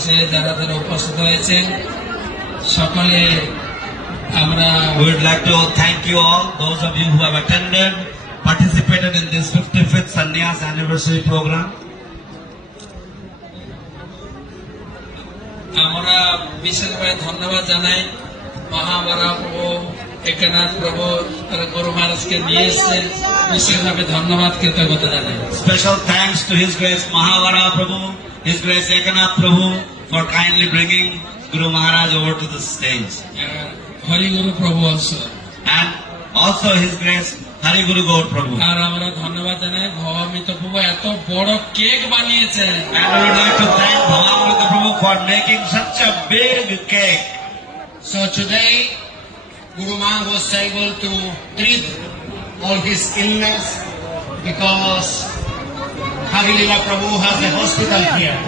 আশেপাশে যারা যারা উপস্থিত হয়েছেন সকলে আমরা We would like to thank you all, those of you who have attended, participated in this 55th Sannyas anniversary program. আমরা বিশেষভাবে ধন্যবাদ জানাই মহাবরা প্রভু একনাথ প্রভু তারা গুরু মহারাজকে নিয়ে এসে বিশেষভাবে ধন্যবাদ কৃতজ্ঞতা জানাই। Special thanks to His Grace Mahavara Prabhu, His Grace Ekanath Prabhu for kindly bringing Guru Maharaj over to the stage. Hari গুরু প্রভু also And also His Grace Hari Guru Gaur Prabhu. আর আমরা ধন্যবাদ জানাই ভবামৃত প্রভু এত বড় কেক বানিয়েছেন। And we would like to thank Bhavamrita Prabhu for making such a big cake. So today, Guru Maharaj was able to treat all his illness because Hari Lila Prabhu has a hospital here.